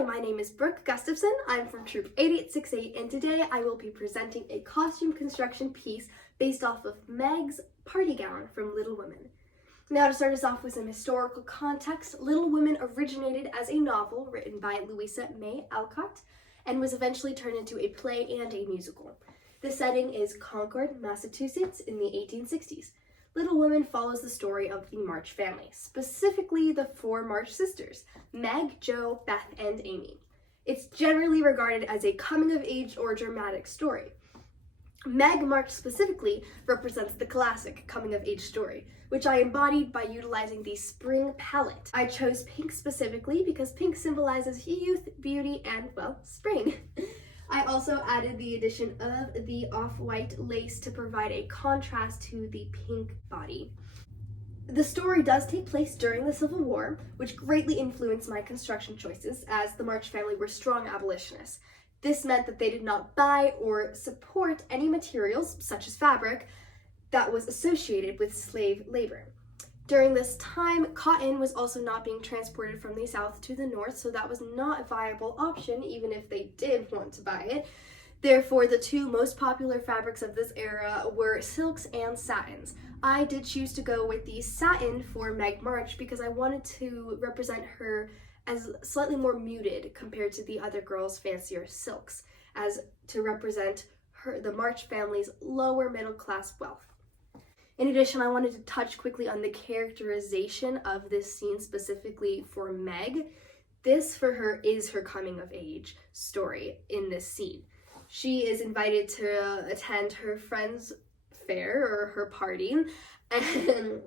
Hi, my name is Brooke Gustafson. I'm from Troop 8868, and today I will be presenting a costume construction piece based off of Meg's party gown from Little Women. Now, to start us off with some historical context, Little Women originated as a novel written by Louisa May Alcott and was eventually turned into a play and a musical. The setting is Concord, Massachusetts in the 1860s. Little Women follows the story of the March family, specifically the four March sisters, Meg, Jo, Beth, and Amy. It's generally regarded as a coming-of-age or dramatic story. Meg March specifically represents the classic coming-of-age story, which I embodied by utilizing the spring palette. I chose pink specifically because pink symbolizes youth, beauty, and, well, spring. I also added the addition of the off-white lace to provide a contrast to the pink body. The story does take place during the Civil War, which greatly influenced my construction choices, as the March family were strong abolitionists. This meant that they did not buy or support any materials, such as fabric, that was associated with slave labor. During this time, cotton was also not being transported from the south to the north, so that was not a viable option, even if they did want to buy it. Therefore, the two most popular fabrics of this era were silks and satins. I did choose to go with the satin for Meg March because I wanted to represent her as slightly more muted compared to the other girls' fancier silks, as to represent the March family's lower middle class wealth. In addition, I wanted to touch quickly on the characterization of this scene specifically for Meg. This, for her, is her coming-of-age story in this scene. She is invited to attend her friend's fair, or her party, and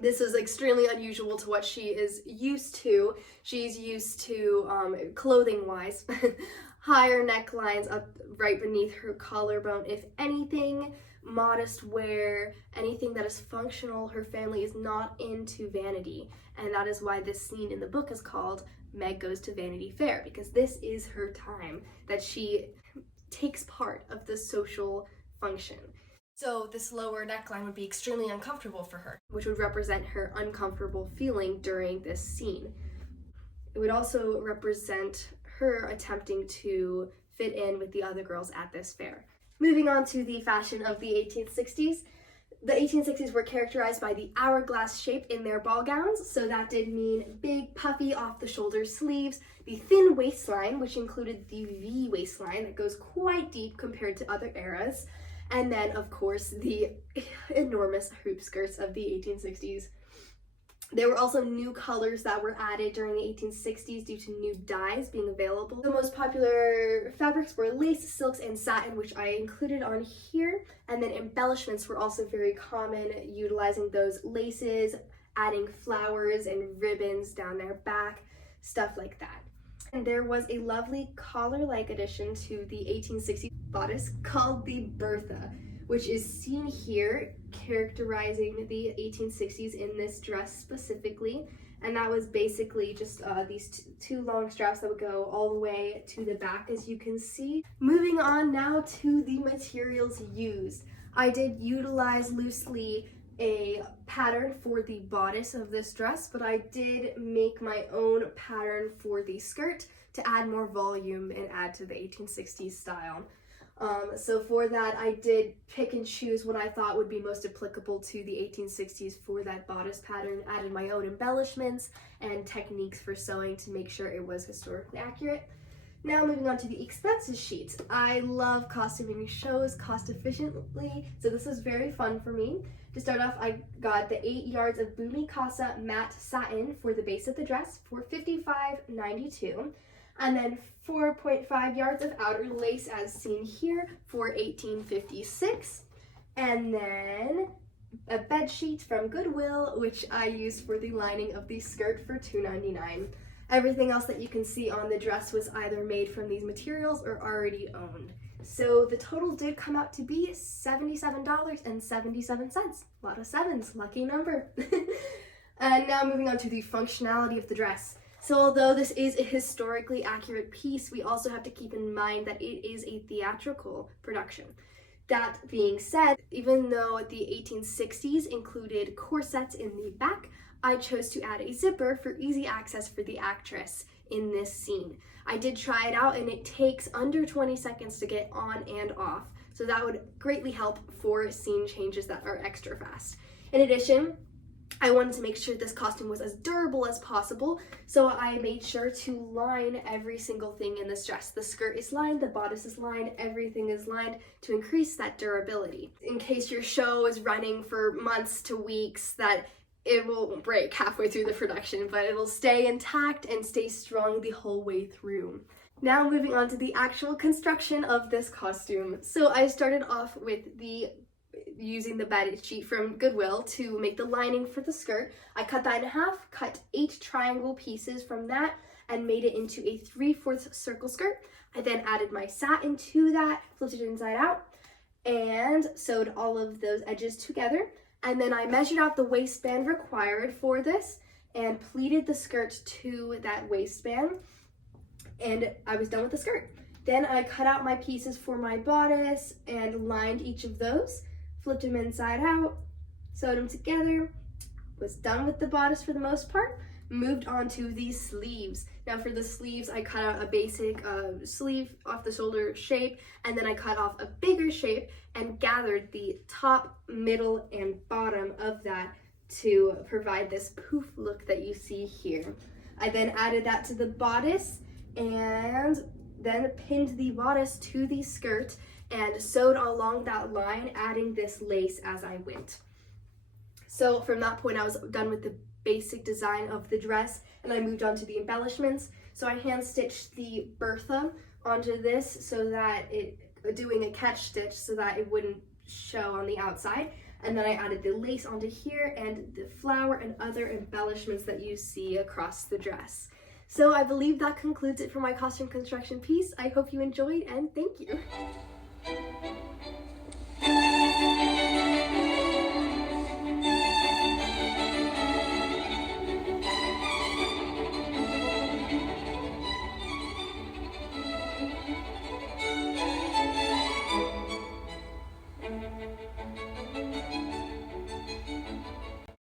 this is extremely unusual to what she is used to. She's used to, clothing-wise, higher necklines up right beneath her collarbone, if anything, modest wear, anything that is functional. Her family is not into vanity, and that is why this scene in the book is called Meg Goes to Vanity Fair, because this is her time that she takes part of the social function. So this lower neckline would be extremely uncomfortable for her, which would represent her uncomfortable feeling during this scene. It would also represent her attempting to fit in with the other girls at this fair. Moving on to the fashion of the 1860s. The 1860s were characterized by the hourglass shape in their ball gowns, so that did mean big, puffy, off-the-shoulder sleeves, the thin waistline, which included the V waistline that goes quite deep compared to other eras, and then, of course, the enormous hoop skirts of the 1860s. There were also new colors that were added during the 1860s due to new dyes being available. The most popular fabrics were lace, silks, and satin, which I included on here. And then embellishments were also very common, utilizing those laces, adding flowers and ribbons down their back, stuff like that. And there was a lovely collar-like addition to the 1860s bodice called the Bertha, which is seen here, characterizing the 1860s in this dress specifically. And that was basically just these two long straps that would go all the way to the back, as you can see. Moving on now to the materials used. I did utilize loosely a pattern for the bodice of this dress, but I did make my own pattern for the skirt to add more volume and add to the 1860s style. So for that, I did pick and choose what I thought would be most applicable to the 1860s for that bodice pattern, added my own embellishments and techniques for sewing to make sure it was historically accurate. Now moving on to the expenses sheet. I love costuming shows cost efficiently, so this was very fun for me. To start off, I got the 8 yards of Bumi Casa matte satin for the base of the dress for $55.92. And then 4.5 yards of outer lace as seen here for $18.56. And then a bed sheet from Goodwill, which I used for the lining of the skirt for $2.99. Everything else that you can see on the dress was either made from these materials or already owned. So the total did come out to be $77.77. A lot of sevens, lucky number. And now moving on to the functionality of the dress. So although this is a historically accurate piece, we also have to keep in mind that it is a theatrical production. That being said, even though the 1860s included corsets in the back, I chose to add a zipper for easy access for the actress in this scene. I did try it out and it takes under 20 seconds to get on and off, so that would greatly help for scene changes that are extra fast. In addition, I wanted to make sure this costume was as durable as possible, so I made sure to line every single thing in this dress. The skirt is lined, the bodice is lined, everything is lined to increase that durability. In case your show is running for months to weeks, that it will break halfway through the production, but it'll stay intact and stay strong the whole way through. Now moving on to the actual construction of this costume. So I started off with using the bed sheet from Goodwill to make the lining for the skirt. I cut that in half, cut 8 triangle pieces from that, and made it into a 3/4 circle skirt. I then added my satin to that, flipped it inside out, and sewed all of those edges together. And then I measured out the waistband required for this and pleated the skirt to that waistband, and I was done with the skirt. Then I cut out my pieces for my bodice and lined each of those, flipped them inside out, sewed them together, was done with the bodice for the most part, moved on to the sleeves. Now for the sleeves, I cut out a basic sleeve off the shoulder shape, and then I cut off a bigger shape and gathered the top, middle, and bottom of that to provide this poof look that you see here. I then added that to the bodice and then pinned the bodice to the skirt and sewed along that line, adding this lace as I went. So from that point, I was done with the basic design of the dress, and I moved on to the embellishments. So I hand stitched the Bertha onto this so that doing a catch stitch so that it wouldn't show on the outside. And then I added the lace onto here and the flower and other embellishments that you see across the dress. So I believe that concludes it for my costume construction piece. I hope you enjoyed, and thank you.